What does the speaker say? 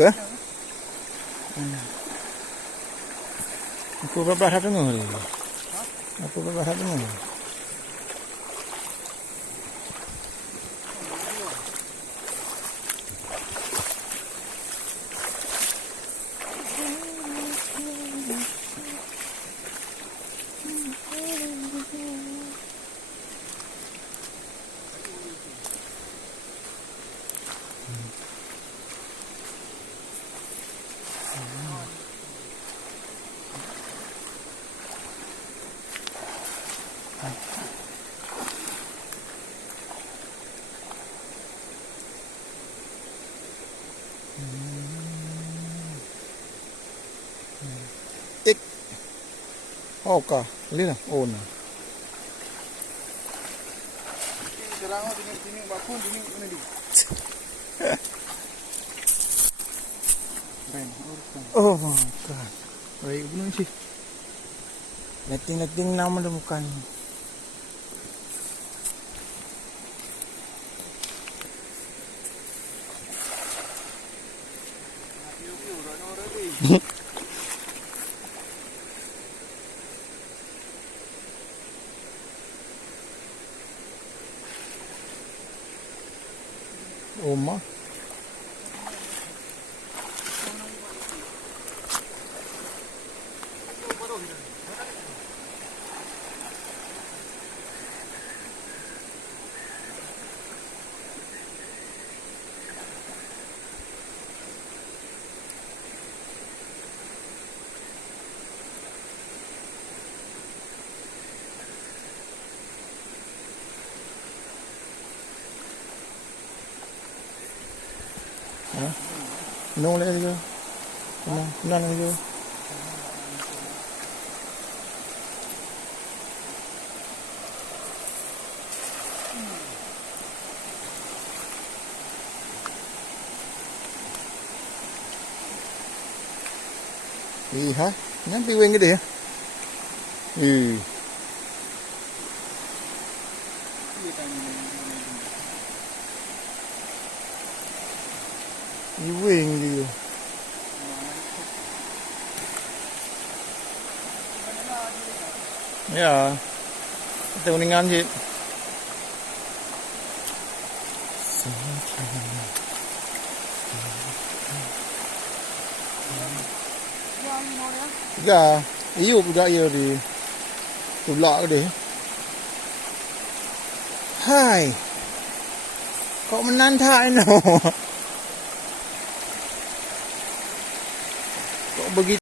apa? Aku berapa hari tengah ni? Aku berapa hari tengah? Tik. Oh kah, lihat oh nah. Sekarang ini bakun ini mana di? Oh my god. Baik benar sih. Letting nama menemukan. Oma. Nung lagi juga. Nung lagi juga. Iya, nanti wing gede ya. Wing dia. Ya, kita kuningan je. Ya, iup juga ia di tulak dia. Hai, kok menantai no? Kok begitu?